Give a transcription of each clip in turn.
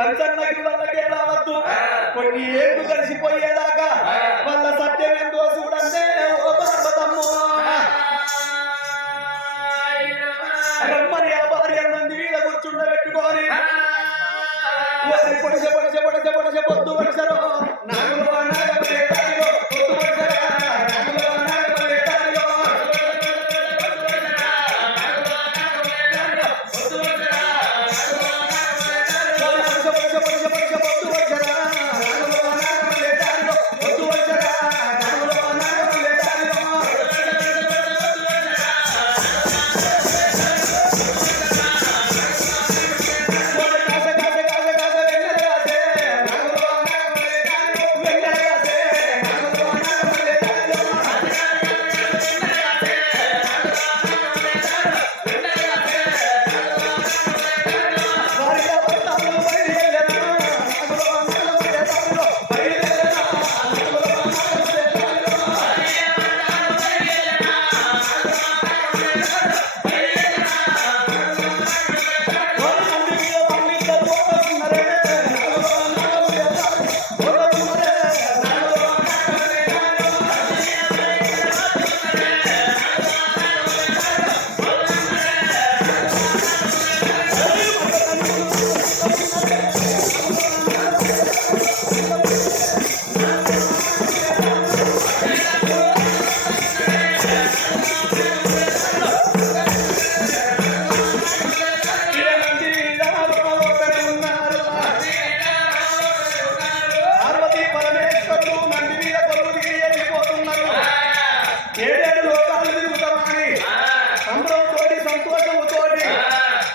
పంచన్నకి రావద్దు కొన్ని ఏళ్ళు కలిసిపోయేదాకా వాళ్ళ సత్యం ఎంతో చూడంటే ఓ పార్వతమ్మ రమ్మని ఆ భార్య నంది మీద కూర్చుండబెట్టుకొని పొడిసే పొద్దు పడిసరు నాగులో నాగమలే తాగిలో పొద్దు పడిసరా నాగులో నాగమలే తాగిలో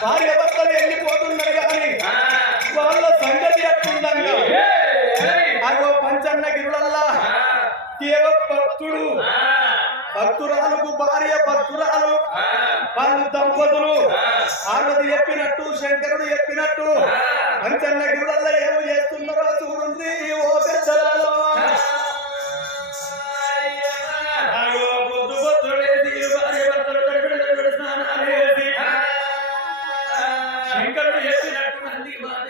భార్యభర్తలు వెళ్ళిపోతున్నారు కానీ వాళ్ళ సంగతి ఎట్టుందంగా అగో పంచన్న గిరులల్లా దేవ భక్తుడు భక్తురాలకు భార్య భక్తురాలు వాళ్ళు దంపతులు ఆడది చెప్పినట్టు శంకరుడు చెప్పినట్టు పంచన్న గిరులల్లా ఏమో చేస్తున్నారో చూడండి ఓ పెద్దలలో పొద్దు పొద్దుడేసి భార్య భర్తలు తడిపిడి స్నానాలేసి శంకరుడు చెప్పినట్టు నంది మాట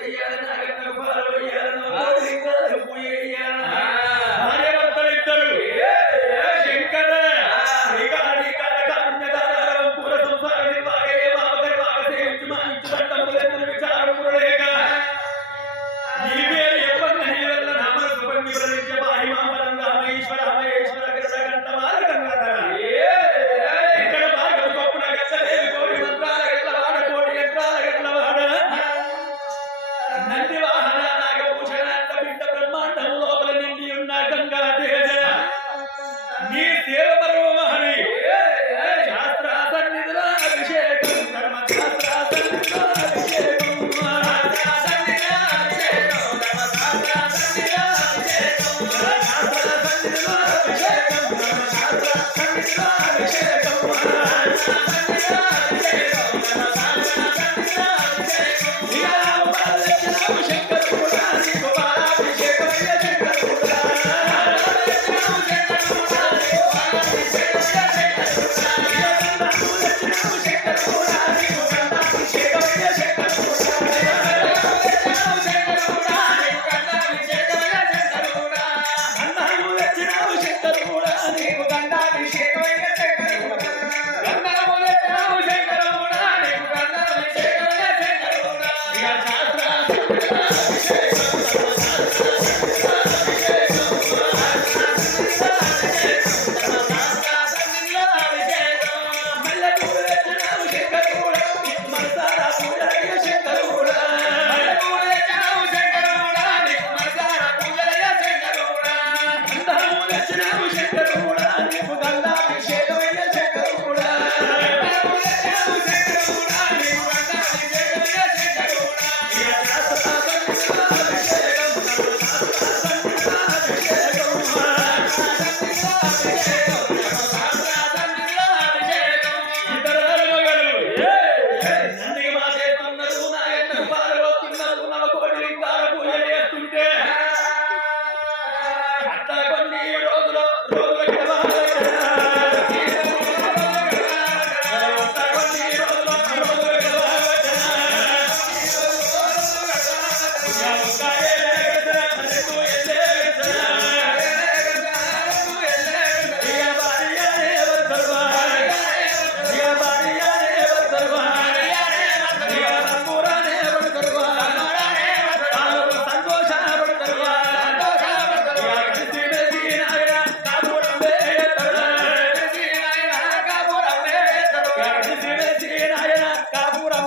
భార్య భర్తలు ఇద్దరు శంకర పూర సంసార విచారం లేక నీ పేరు ఎప్పటి నీ వల్ల నామల సుపంగి ప్రతించే బాయి మామలంగా మహేశ్వర మహేశ్వర గంట వారి గంగాధర ఇక్కడ భార్గవ గొప్పన గచ్చలేవి కోటి మంత్రాల గట్లవాడ కోటి యంత్రాల గట్లవాడ నంది వాహన నాగభూషణ బిడ్డ బ్రహ్మాండం లోపల నిండి ఉన్న గంగా తేజ నీ సేవ మరవమహని శాస్త్ర సన్నిధుల అభిషేకం ధర్మ శాస్త్ర సన్నిధుల అభిషేకం శంకరుడా నాయన కాపురం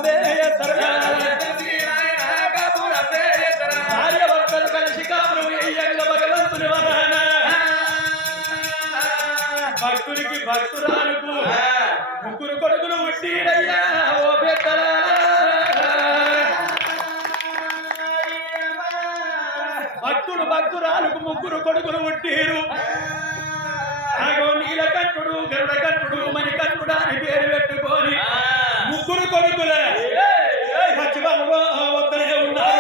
భార్య భర్తలు కలిసి కాపురం ఎయ్యంగా భగవంతుని వరాన భక్తునికి భక్తురాలకు ముగ్గురు కొడుకులు పుట్టిరయ్యా ఓ పెద్దలా భక్తుడు భక్తురాలకు ముగ్గురు కొడుకులు పుట్టిరు ఆగో నీలకంఠుడు గరుడకంఠుడు మణికంఠుడు అని పేరు పెట్టుకొని ముగ్గురు కొడుకులే పచ్చిబాబు వద్దనే ఉన్నారు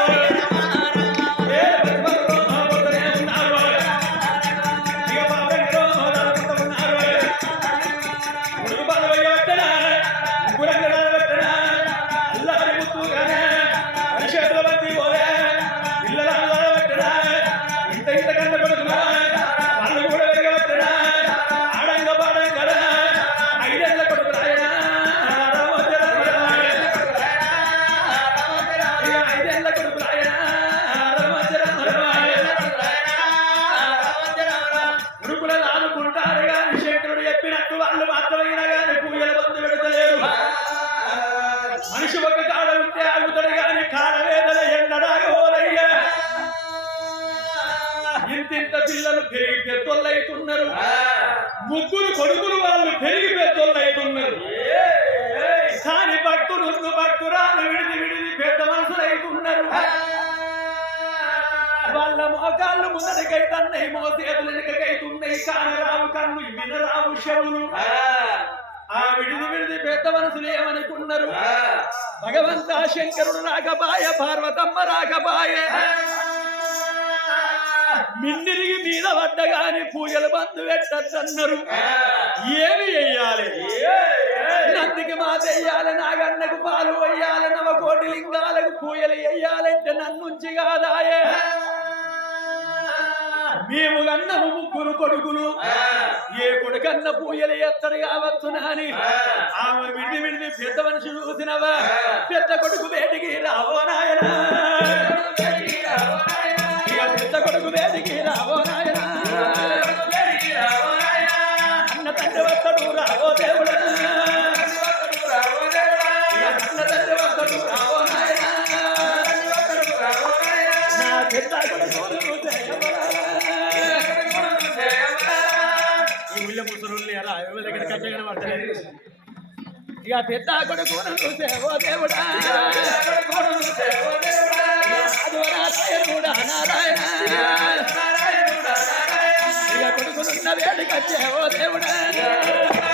మనిషి ఒక కాడ ఉంటే ఆగుతాడు గాని కాలవేదన ఎన్నడాగోలయ్యా ఇంతింత పిల్లలు పెరిగి పెద్దోళ్ళైతున్నారు ముగ్గురు కొడుకులు వాళ్ళు పెరిగి పెద్దోళ్ళైతున్నారు కాని భక్తులు భక్తురాలు విడిది విడిది పెద్ద మనుషులైతున్నారు వాళ్ళ మోకాళ్ళు ముందరికైతున్నాయి మోసేతులు వెనుకైతున్నాయి కానరావు కన్ను వినరావు శవులు ఆ విడిది విడిది పెద్ద మనసులు ఏమనుకున్నారు భగవంత శంకరుడు రాకబాయ పార్వతమ్మ రాకబాయ మిన్నిరిగి మీద పడ్డగాని పూజలు బంధు పెట్టద్దన్నారు ఏమి చెయ్యాలి నందికి మాత వెయ్యాలి నాగన్నకు పాలు వెయ్యాలి నవకోటి లింగాలకు పూజలు వెయ్యాలంటే నన్నుంచి కాదాయే మేము కన్నము ముగ్గురు కొడుకులు ఏ కొడుకన్న పూజలు ఎత్తడు కావచ్చు నాని ఆమె విడిది విడిది పెద్ద మనిషి చూసినవా పెద్ద కొడుకు వేటికి రావో నాయన పెద్ద కొడుకు వేటికి రావో నాయన అన్న తండ్రి వస్తడు రావో దేవుడా అన్న తండ్రి వస్తడు రావో నాయన నా పెద్ద కొడుకు ఇక పెద్ద కొడుకు సేవో దేవుడా నారాయణ ఇక కొడుకులున్న వేడికి వచ్చేవో దేవుడా